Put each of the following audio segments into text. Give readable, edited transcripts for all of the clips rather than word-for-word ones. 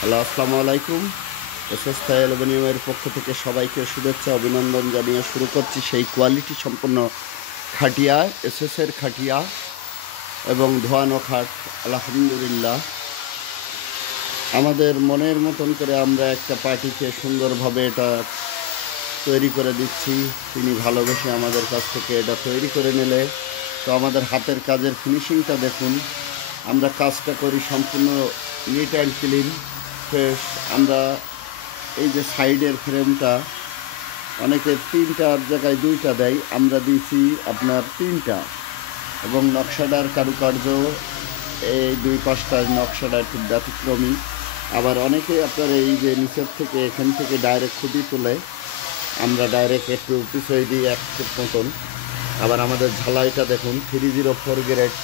Hello, আসসালামু আলাইকুম। SS থাই অ্যালুমিনিয়ামের পক্ষ থেকে সবাইকে শুভেচ্ছা অভিনন্দন জানিয়ে শুরু করছি সেই কোয়ালিটি সম্পন্ন খাটিয়া, এসএসের খাটিয়া এবং ধোয়ানো খাট। আলহামদুলিল্লাহ, আমাদের মনের মতন করে আমরা একটা পার্টিকে সুন্দরভাবে এটা তৈরি করে দিচ্ছি। তিনি ভালোবেসে আমাদের কাছ থেকে এটা তৈরি করে নিলে তো আমাদের হাতের কাজের ফিনিশিংটা দেখুন। আমরা কাজটা করি সম্পূর্ণ নিট অ্যান্ড ক্লিন, ফ্রেশ। আমরা এই যে সাইডের ফ্রেমটা অনেকে 3টার জায়গায় 2টা দেয়, আমরা দিয়েছি আপনার 3টা। এবং নকশাটার কারুকার্য এই 2-5টার নকশাটা একটু ব্যতিক্রমী। আবার অনেকে আপনার এই যে নিচের থেকে এখান থেকে ডাইরেক্ট খুঁটি তুলে আমরা ডাইরেক্ট একটু পিছিয়ে দিই 1 ফুট মতন। আবার আমাদের ঝালাইটা দেখুন 304 গ্রেড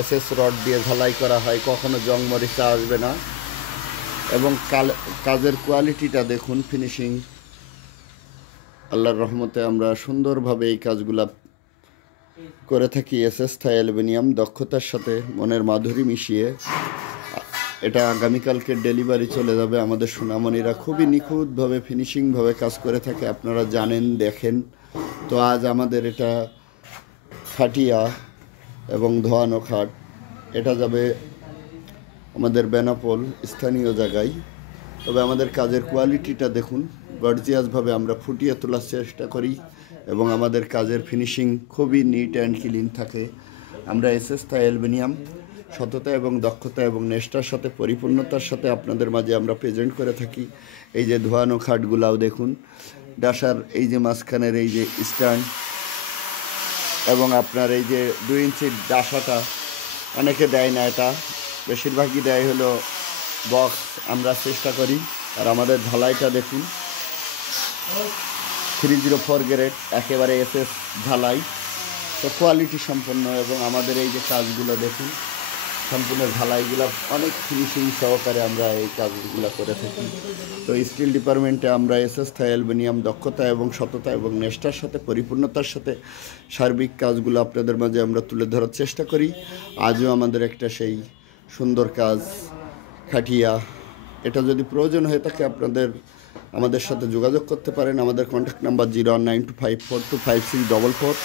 এসএস রড দিয়ে ঝালাই করা হয়, কখনো জং মরিচা আসবে না। এবং কাজের কোয়ালিটিটা দেখুন, ফিনিশিং। আল্লাহর রহমতে আমরা সুন্দরভাবে এই কাজগুলা করে থাকি। এসএস থাই অ্যালুমিনিয়াম দক্ষতার সাথে মনের মাধুরী মিশিয়ে এটা আগামীকালকে ডেলিভারি চলে যাবে। আমাদের সোনামণিরা খুবই নিখুঁতভাবে ফিনিশিংভাবে কাজ করে থাকে, আপনারা জানেন, দেখেন। তো আজ আমাদের এটা খাটিয়া এবং ধোয়ানো খাট, এটা যাবে আমাদের বেনাপোল স্থানীয় জায়গায়। তবে আমাদের কাজের কোয়ালিটিটা দেখুন, গর্জিয়াসভাবে আমরা ফুটিয়ে তোলার চেষ্টা করি এবং আমাদের কাজের ফিনিশিং খুবই নিট অ্যান্ড ক্লিন থাকে। আমরা এসএস থাই অ্যালুমিনিয়াম সততা এবং দক্ষতা এবং নেস্টার সাথে পরিপূর্ণতার সাথে আপনাদের মাঝে আমরা প্রেজেন্ট করে থাকি। এই যে ধোয়ানো খাটগুলাও দেখুন, ডাসার এই যে মাঝখানের এই যে স্ট্যান্ড এবং আপনার এই যে 2 ইঞ্চির ডাসাটা অনেকে দেয় না, এটা বেশিরভাগই দেয় হলো বক্স, আমরা চেষ্টা করি। আর আমাদের ঝালাইটা দেখুন 304 গ্রেড একেবারে এসএস ঝালাই, তো কোয়ালিটি সম্পন্ন। এবং আমাদের এই যে কাজগুলো দেখুন, সম্পূর্ণ ঝালাইগুলো অনেক ফিনিশিং সহকারে আমরা এই কাজগুলো করে থাকি। তো স্টিল ডিপার্টমেন্টে আমরা এসএস থাই অ্যালুমিনিয়াম দক্ষতা এবং সততা এবং নেস্টার সাথে পরিপূর্ণতার সাথে সার্বিক কাজগুলো আপনাদের মাঝে আমরা তুলে ধরার চেষ্টা করি। আজও আমাদের একটা সেই সুন্দর কাজ খাটিয়া, এটা যদি প্রয়োজন হয়ে থাকে আপনাদের আমাদের সাথে যোগাযোগ করতে পারেন। আমাদের কন্ট্যাক্ট নাম্বার 019254256444।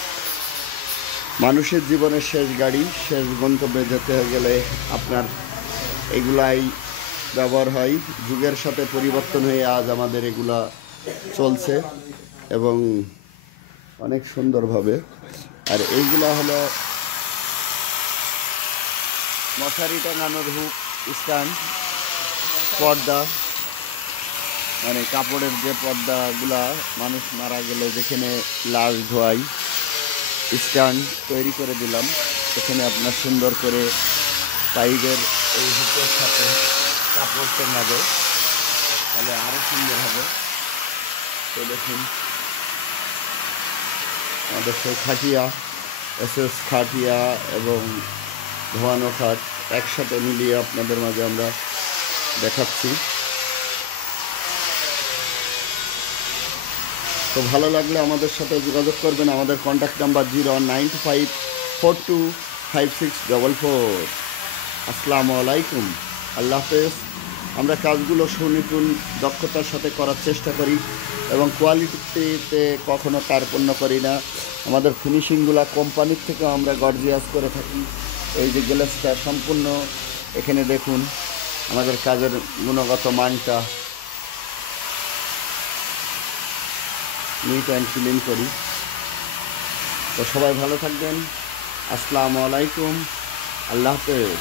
মানুষের জীবনের শেষ গাড়ি, শেষ গন্তব্যে যেতে গেলে আপনার এগুলাই ব্যবহার হয়। যুগের সাথে পরিবর্তন হয়ে আজ আমাদের এগুলা চলছে এবং অনেক সুন্দরভাবে। আর এইগুলা হলো মশারি টাঙানোর হুক, স্ট্যান্ড, পর্দা, মানে কাপড়ের যে পর্দাগুলা মানুষ মারা গেলে যেখানে লাশ ধোয়াই, স্ট্যান্ড তৈরি করে দিলাম। এখানে আপনার সুন্দর করে পাইপের এই হুকের সাথে কাপড় টাঙাবে, তাহলে আরও সুন্দর হবে। তো দেখুন আমাদের সেই খাটিয়া, এসএস খাটিয়া এবং ধোয়ানো খাট একসাথে মিলিয়ে আপনাদের মাঝে আমরা দেখাচ্ছি। তো ভালো লাগলে আমাদের সাথে যোগাযোগ করবেন। আমাদের কন্ট্যাক্ট নাম্বার 09254256444। আসসালামু আলাইকুম, আল্লাহ হাফেজ। আমরা কাজগুলো সুনিপুণ দক্ষতার সাথে করার চেষ্টা করি এবং কোয়ালিটিতে কখনো কার্পণ্য করি না। আমাদের ফিনিশিংগুলো কোম্পানির থেকেও আমরা গর্জিয়াস করে থাকি। এই যে গ্লাসটা সম্পূর্ণ, এখানে দেখুন আমাদের কাজের গুণগত মানটা নিট অ্যান্ড ক্লিন করি। তো সবাই ভালো থাকবেন। আসসালামু আলাইকুম, আল্লাহ হাফেজ।